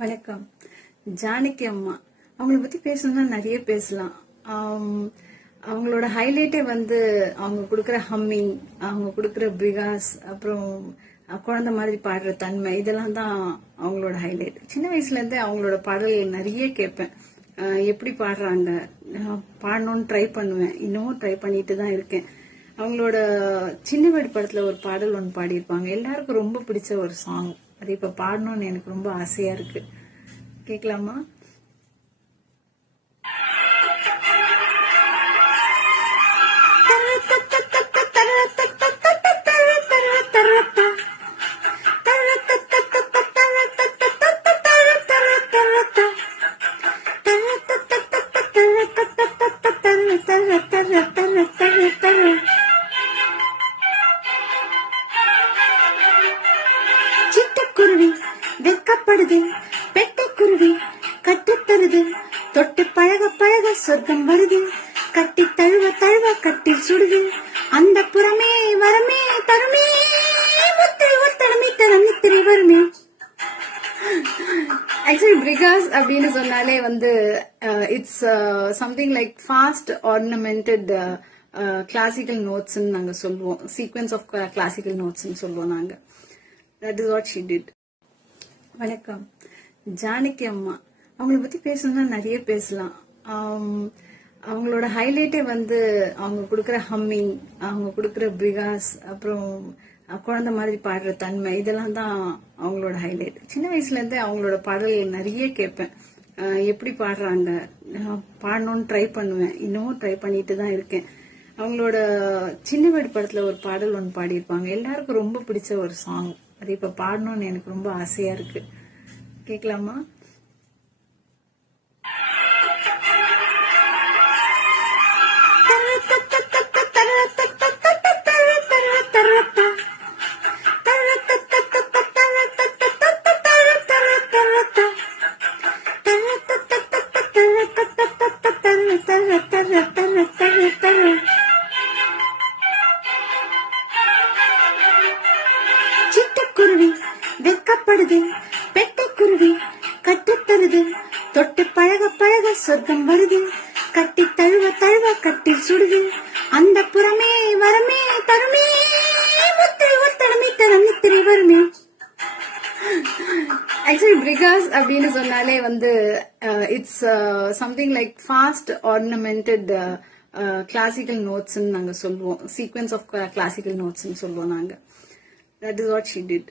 வணக்கம். ஜானகி அம்மா அவங்கள பத்தி பேசணும்னா நிறைய பேசலாம். அவங்களோட ஹைலைட்டே வந்து அவங்க கொடுக்குற ஹம்மிங், அவங்க கொடுக்குற பிகாஸ், அப்புறம் குழந்தை மாதிரி பாடுற தன்மை, இதெல்லாம் தான் அவங்களோட ஹைலைட். சின்ன வயசுல இருந்தே அவங்களோட பாடல்கள் நிறைய கேட்பேன். எப்படி பாடுறாங்க, பாடணும்னு ட்ரை பண்ணுவேன். இன்னும் ட்ரை பண்ணிட்டு தான் இருக்கேன். அவங்களோட சின்ன வீடு படத்துல ஒரு பாடல் ஒன்று பாடியிருப்பாங்க. எல்லாருக்கும் ரொம்ப பிடிச்ச ஒரு சாங். அது இப்ப பாடணும்னு எனக்கு ரொம்ப ஆசையா இருக்கு. கேட்கலாமா? சிட்டுக்குருவி வெக்கப்படுது, பெட்டைக்குருவி கற்றுத்தருது, தொட்டு பழக பழக சொர்க்கம் வருது, கட்டி தழுவ தழுவ கட்டி சுடுது, அந்த புறமே வரமே தருமே, ஒத்தரை ஒத்தடமே தரமித்திரை வருமே. ஆக்சுவலி பிரிகாஸ் அப்படின்னு சொன்னாலே வந்து it's something like fast ornamented classical notes நாங்க சொல்லுவோம். சீக்வன்ஸ் ஆஃப் கிளாசிக்கல் நோட்ஸ் சொல்லுவோம் நாங்க. That is what she did. வணக்கம். ஜானகி அம்மா அவங்கள பத்தி பேசணும்னா நிறைய பேசலாம். அவங்களோட ஹைலைட்டே வந்து அவங்க கொடுக்குற ஹம்மிங், அவங்க கொடுக்குற பிகாஸ், அப்புறம் குழந்தை மாதிரி பாடுற தன்மை, இதெல்லாம் தான் அவங்களோட ஹைலைட். சின்ன வயசுல இருந்தே அவங்களோட பாடல்கள் நிறைய கேட்பேன். எப்படி பாடுறாங்க, பாடணும்னு ட்ரை பண்ணுவேன். இன்னும் ட்ரை பண்ணிட்டு தான் இருக்கேன். அவங்களோட சின்ன வீடு படத்துல ஒரு பாடல் ஒன்று பாடியிருப்பாங்க. எல்லாருக்கும் ரொம்ப பிடிச்ச ஒரு சாங். அது இப்ப பாடணும்னு எனக்கு ரொம்ப ஆசையா இருக்கு. கேட்கலாமா? சிட்டுக்குருவி வெக்கப்படுது, பெட்டைக்குருவி கற்றுத்தருது, தொட்டு பழக பழக சொர்க்கம் வருது, கட்டி தழுவ தழுவ கட்டி சுடுது, அந்த புறமே வரமே தருமே, ஒத்தரை ஒத்தடமே தரமித்திரை வருமே. ஆக்சுவலி பிரிகாஸ் அப்படின்னு சொன்னாலே வந்து it's something like fast ornamented classical notes நாங்க சொல்லுவோம். சீக்வன்ஸ் ஆஃப் கிளாசிக்கல் நோட்ஸ் சொல்லுவோம் நாங்க. That is what she did.